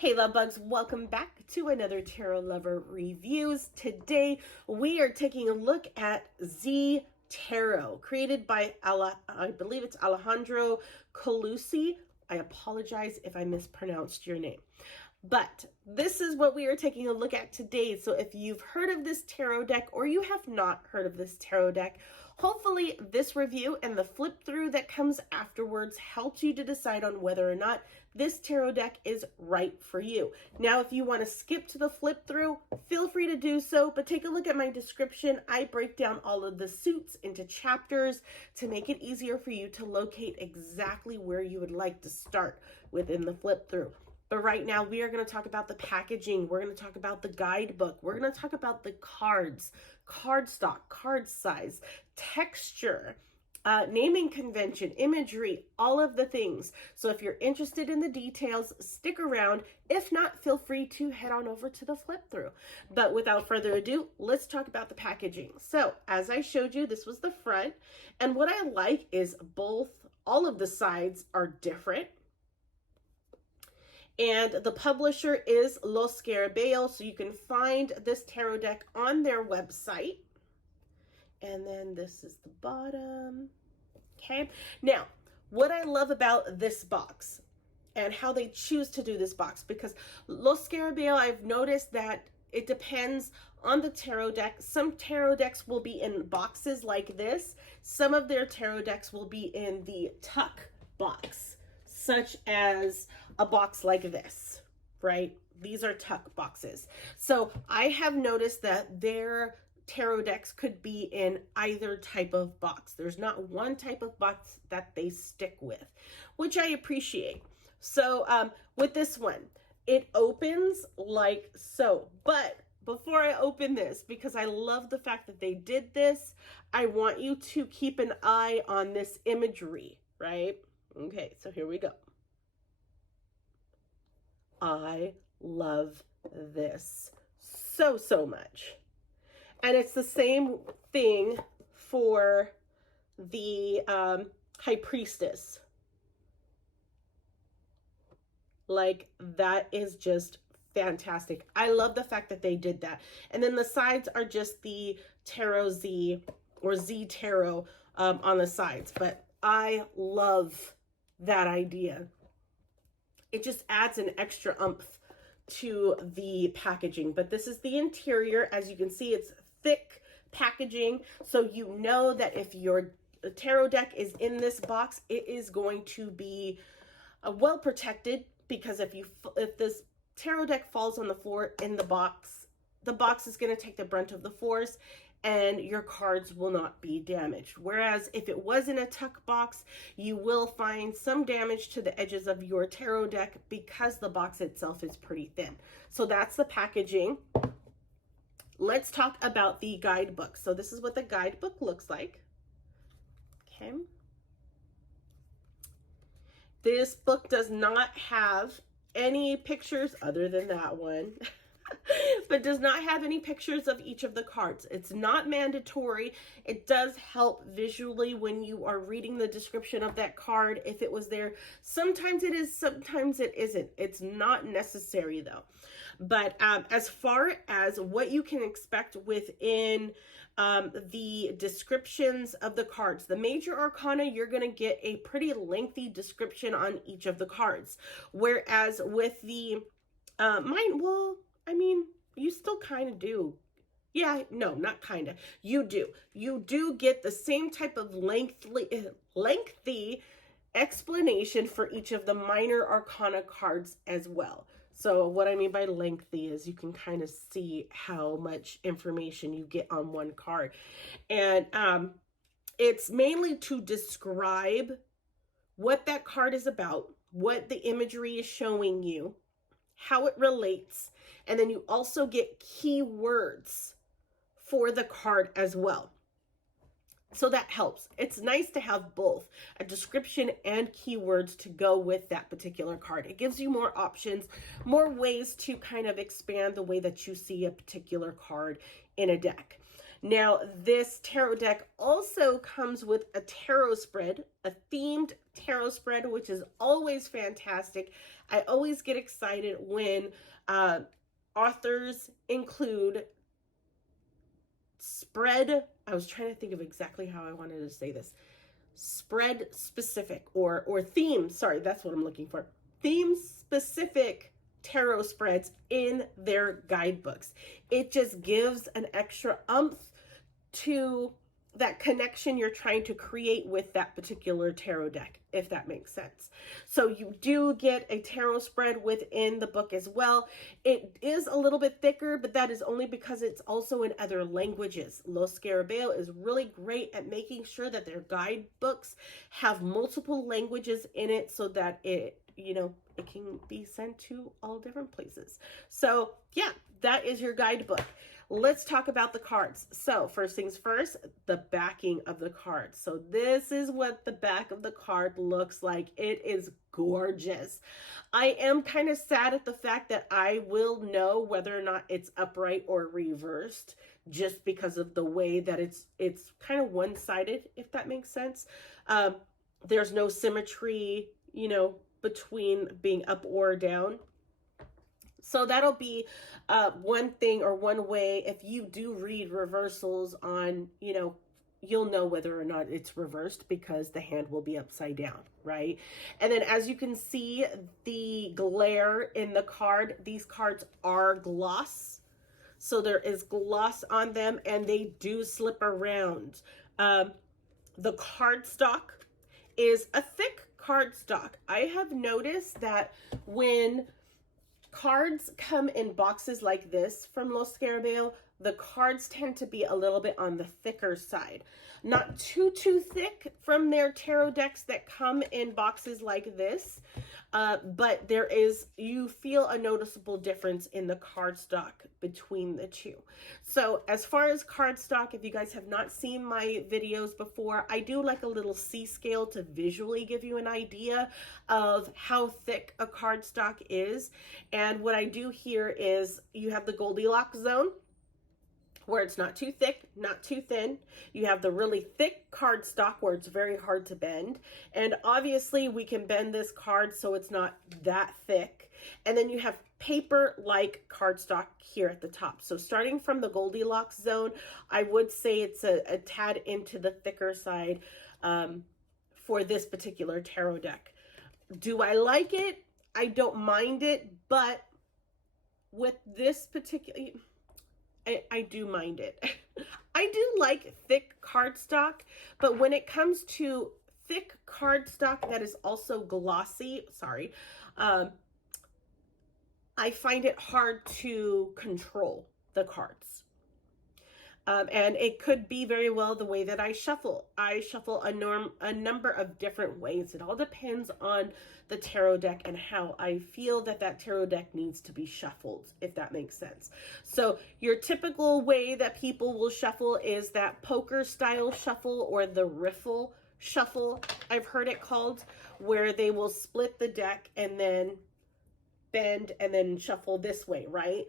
Hey love bugs, welcome back to another Tarot Lover Reviews. Today we are taking a look at Z Tarot, created by I believe it's Alejandro Colucci. I apologize if I mispronounced your name. But this is what we are taking a look at today. So if you've heard of this tarot deck or you have not heard of this tarot deck, hopefully this review and the flip through that comes afterwards helps you to decide on whether or not this tarot deck is right for you. Now, if you want to skip to the flip through, feel free to do so, but take a look at my description. I break down all of the suits into chapters to make it easier for you to locate exactly where you would like to start within the flip through. But right now, we are going to talk about the packaging. We're going to talk about the guidebook. We're going to talk about the cards, cardstock, card size, texture, naming convention, imagery, all of the things. So if you're interested in the details, stick around. If not, feel free to head on over to the flip through. But without further ado, let's talk about the packaging. So as I showed you, this was the front. And what I like is all of the sides are different. And the publisher is Los Scarabeo, so you can find this tarot deck on their website. And then this is the bottom. Okay. Now, what I love about this box and how they choose to do this box, because Los Scarabeo, I've noticed that it depends on the tarot deck. Some tarot decks will be in boxes like this. Some of their tarot decks will be in the tuck box, such as a box like this, right? These are tuck boxes. So I have noticed that their tarot decks could be in either type of box. There's not one type of box that they stick with, which I appreciate. So with this one, it opens like so. But before I open this, because I love the fact that they did this, I want you to keep an eye on this imagery, right? Okay, so here we go. I love this so much. And it's the same thing for the High Priestess. Like, that is just fantastic. I love the fact that they did that. And then the sides are just the Tarot Z or Z Tarot on the sides. But I love that idea. It just adds an extra oomph to the packaging. But this is the interior. As you can see, it's thick packaging. So you know that if your tarot deck is in this box, it is going to be well protected, because if this tarot deck falls on the floor in the box is going to take the brunt of the force, and your cards will not be damaged. Whereas if it was in a tuck box, you will find some damage to the edges of your tarot deck because the box itself is pretty thin. So that's the packaging. Let's talk about the guidebook. So this is what the guidebook looks like. Okay. This book does not have any pictures other than that one. But does not have any pictures of each of the cards. It's not mandatory. It does help visually when you are reading the description of that card, if it was there. Sometimes it is, sometimes it isn't. It's not necessary though. But as far as what you can expect within the descriptions of the cards, the major arcana, you're going to get a pretty lengthy description on each of the cards. Whereas with the you still kind of do. Yeah, no, not kind of. You do. You do get the same type of lengthy explanation for each of the minor arcana cards as well. So what I mean by lengthy is you can kind of see how much information you get on one card. And it's mainly to describe what that card is about, what the imagery is showing you, how it relates, and then you also get keywords for the card as well. So that helps. It's nice to have both a description and keywords to go with that particular card. It gives you more options, more ways to kind of expand the way that you see a particular card in a deck. Now, this tarot deck also comes with a tarot spread, a themed tarot spread, which is always fantastic. I always get excited when authors include spread, I was trying to think of exactly how I wanted to say this, spread specific or theme, sorry, that's what I'm looking for, theme specific tarot spreads in their guidebooks. It just gives an extra oomph to that connection you're trying to create with that particular tarot deck, if that makes sense. So you do get a tarot spread within the book as well. It is a little bit thicker, but that is only because it's also in other languages. Los Scarabeo is really great at making sure that their guidebooks have multiple languages in it so that it, you know, it can be sent to all different places. So yeah, that is your guidebook. Let's talk about the cards. So first things first, the backing of the card. So this is what the back of the card looks like. It is gorgeous. I am kind of sad at the fact that I will know whether or not it's upright or reversed just because of the way that it's kind of one-sided, if that makes sense. There's no symmetry, you know, between being up or down. So that'll be one thing or one way. If you do read reversals on, you know, you'll know whether or not it's reversed because the hand will be upside down, right? And then as you can see, the glare in the card, these cards are gloss. So there is gloss on them and they do slip around. The cardstock is a thick cardstock. I have noticed that when cards come in boxes like this from Los Scarabeo, the cards tend to be a little bit on the thicker side. Not too thick from their tarot decks that come in boxes like this, but there is, you feel a noticeable difference in the cardstock between the two. So as far as cardstock, if you guys have not seen my videos before, I do like a little C scale to visually give you an idea of how thick a cardstock is. And what I do here is you have the Goldilocks zone, where it's not too thick, not too thin. You have the really thick cardstock where it's very hard to bend. And obviously we can bend this card so it's not that thick. And then you have paper-like cardstock here at the top. So starting from the Goldilocks zone, I would say it's a tad into the thicker side for this particular tarot deck. Do I like it? I don't mind it, but with this particular, I do mind it. I do like thick cardstock, but when it comes to thick cardstock that is also glossy, sorry, I find it hard to control the cards. And it could be very well the way that I shuffle. I shuffle a number of different ways. It all depends on the tarot deck and how I feel that that tarot deck needs to be shuffled, if that makes sense. So your typical way that people will shuffle is that poker style shuffle or the riffle shuffle, I've heard it called, where they will split the deck and then bend and then shuffle this way, right?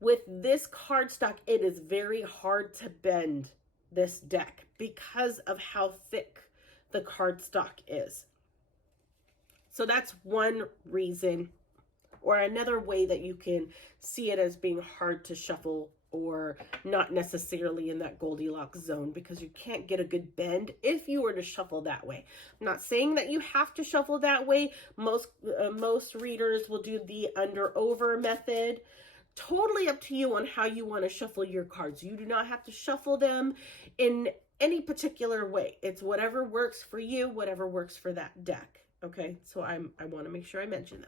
With this cardstock, it is very hard to bend this deck because of how thick the cardstock is. So that's one reason, or another way that you can see it as being hard to shuffle or not necessarily in that Goldilocks zone, because you can't get a good bend if you were to shuffle that way. I'm not saying that you have to shuffle that way. Most readers will do the under-over method. Totally up to you on how you want to shuffle your cards. You do not have to shuffle them in any particular way. It's whatever works for you, whatever works for that deck. Okay, so I want to make sure I mention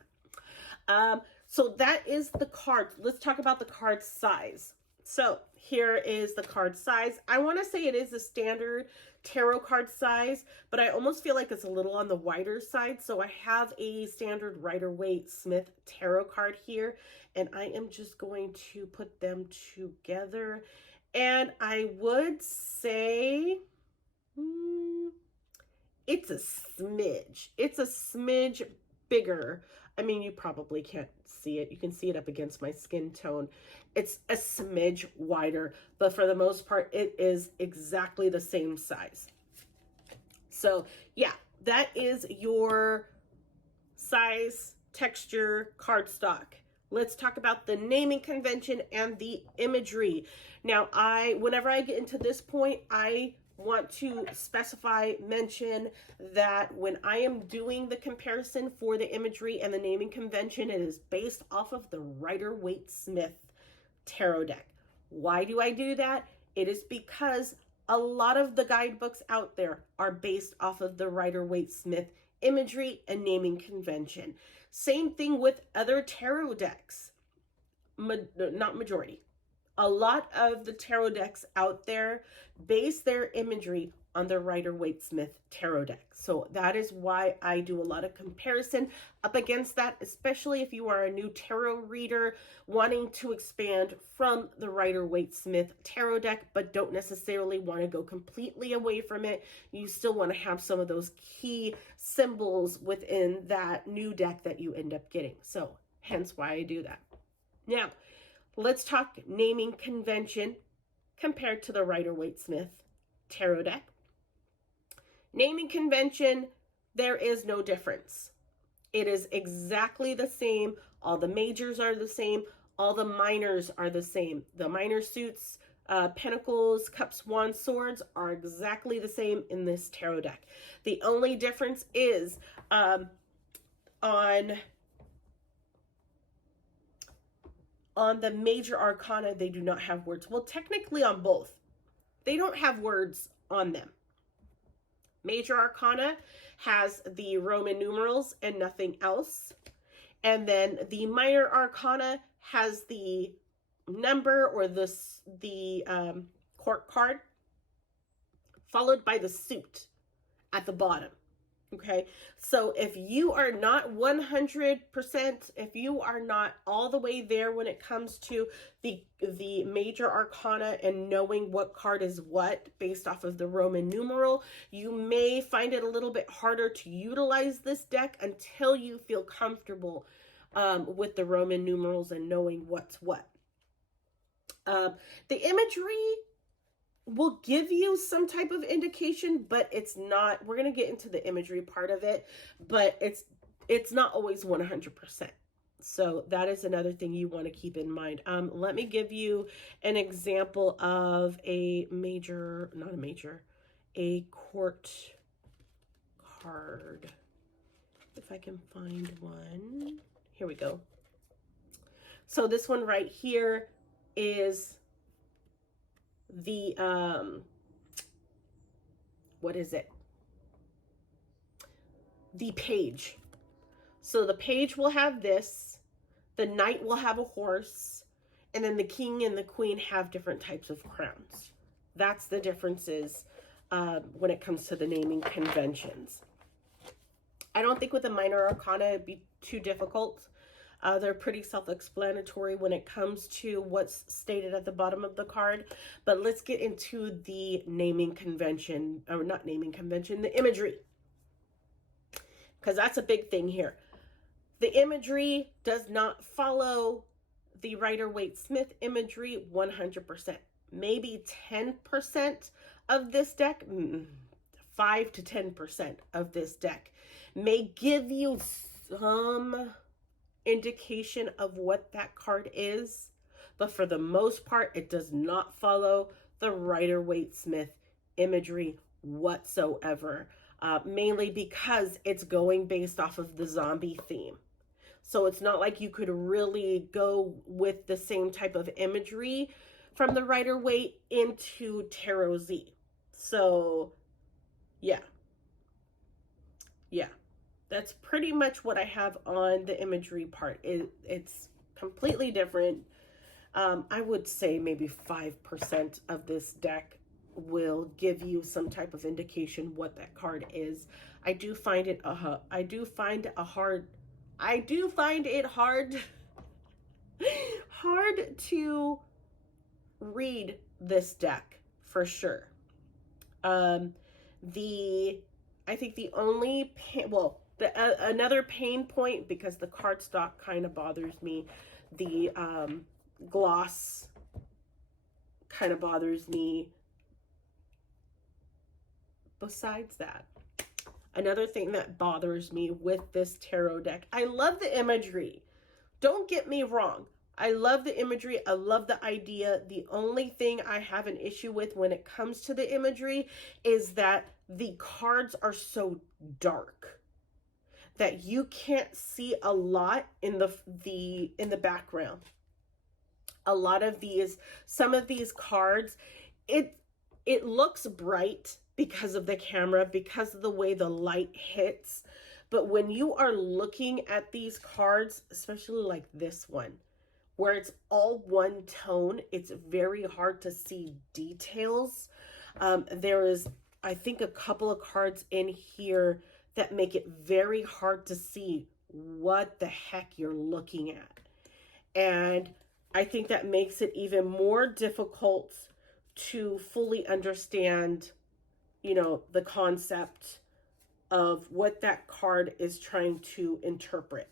that. So that is the card. Let's talk about the card size. So here is the card size. I want to say it is a standard tarot card size, but I almost feel like it's a little on the wider side. So I have a standard Rider-Waite-Smith tarot card here, and I am just going to put them together. And I would say it's a smidge. It's a smidge bigger. I mean, you probably can't see it. You can see it up against my skin tone. It's a smidge wider, but for the most part, it is exactly the same size. So yeah, that is your size texture cardstock. Let's talk about the naming convention and the imagery. Now, whenever I get into this point, I want to mention that when I am doing the comparison for the imagery and the naming convention, it is based off of the Rider-Waite-Smith tarot deck. Why do I do that? It is because a lot of the guidebooks out there are based off of the Rider-Waite-Smith imagery and naming convention. Same thing with other tarot decks. Not majority. A lot of the tarot decks out there base their imagery on the Rider-Waite-Smith tarot deck. So that is why I do a lot of comparison up against that, especially if you are a new tarot reader wanting to expand from the Rider-Waite-Smith tarot deck, but don't necessarily want to go completely away from it. You still want to have some of those key symbols within that new deck that you end up getting. So hence why I do that. Now, let's talk naming convention compared to the Rider-Waite-Smith tarot deck. Naming convention, there is no difference. It is exactly the same. All the majors are the same. All the minors are the same. The minor suits, Pentacles, Cups, Wands, Swords are exactly the same in this tarot deck. The only difference is on the major arcana, they do not have words. Well, technically on both. They don't have words on them. Major arcana has the Roman numerals and nothing else. And then the minor arcana has the number or the court card, followed by the suit at the bottom. Okay, so if you are not 100%, if you are not all the way there when it comes to the major arcana and knowing what card is what based off of the Roman numeral, you may find it a little bit harder to utilize this deck until you feel comfortable with the Roman numerals and knowing what's what. The imagery will give you some type of indication, but it's not, we're going to get into the imagery part of it, but it's not always 100%. So that is another thing you want to keep in mind. Let me give you an example of a court card. If I can find one. Here we go. So this one right here is the, what is it? The page. So the page will have this, the knight will have a horse, and then the king and the queen have different types of crowns. That's the differences when it comes to the naming conventions. I don't think with the minor arcana it'd be too difficult. They're pretty self-explanatory when it comes to what's stated at the bottom of the card. But let's get into the naming convention, or not naming convention, the imagery. Because that's a big thing here. The imagery does not follow the Rider-Waite-Smith imagery 100%. Maybe 10% of this deck, 5 to 10% of this deck may give you some indication of what that card is, but for the most part it does not follow the Rider-Waite-Smith imagery whatsoever, mainly because it's going based off of the zombie theme. So it's not like you could really go with the same type of imagery from the Rider-Waite into Tarot Z. So yeah, that's pretty much what I have on the imagery part. It's completely different. I would say maybe 5% of this deck will give you some type of indication what that card is. I do find it hard to read this deck for sure. I think the only another pain point, because the cardstock kind of bothers me, the gloss kind of bothers me. Besides that, Another thing that bothers me with this tarot deck. I love the imagery. Don't get me wrong. I love the imagery. I love the idea. The only thing I have an issue with when it comes to the imagery is that the cards are so dark that you can't see a lot in the background. A lot of these, some of these cards, it looks bright because of the camera, because of the way the light hits. But when you are looking at these cards, especially like this one, where it's all one tone, it's very hard to see details. There is, I think, a couple of cards in here that make it very hard to see what the heck you're looking at. And I think that makes it even more difficult to fully understand, you know, the concept of what that card is trying to interpret.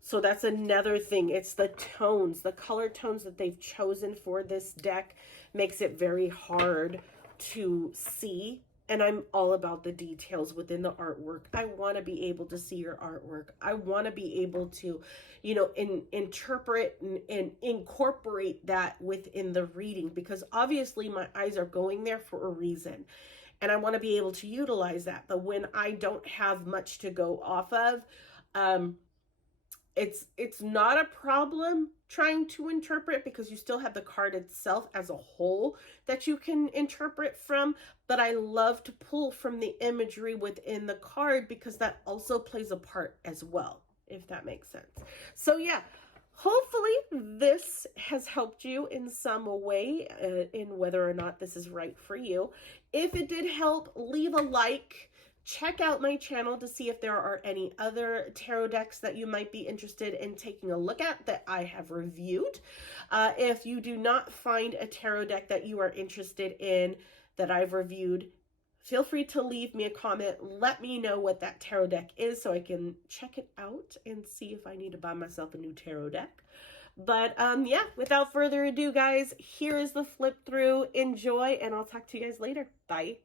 So that's another thing. It's the tones, the color tones that they've chosen for this deck makes it very hard to see. And I'm all about the details within the artwork. I want to be able to see your artwork. I want to be able to, you know, interpret and incorporate that within the reading, because obviously my eyes are going there for a reason. And I want to be able to utilize that. But when I don't have much to go off of, it's not a problem trying to interpret, because you still have the card itself as a whole that you can interpret from. But I love to pull from the imagery within the card, because that also plays a part as well, if that makes sense. So yeah, hopefully this has helped you in some way in whether or not this is right for you. If it did help, leave a like. Check out my channel to see if there are any other tarot decks that you might be interested in taking a look at that I have reviewed. If you do not find a tarot deck that you are interested in that I've reviewed, feel free to leave me a comment. Let me know what that tarot deck is so I can check it out and see if I need to buy myself a new tarot deck. But yeah, without further ado, guys, here is the flip through. Enjoy, and I'll talk to you guys later. Bye.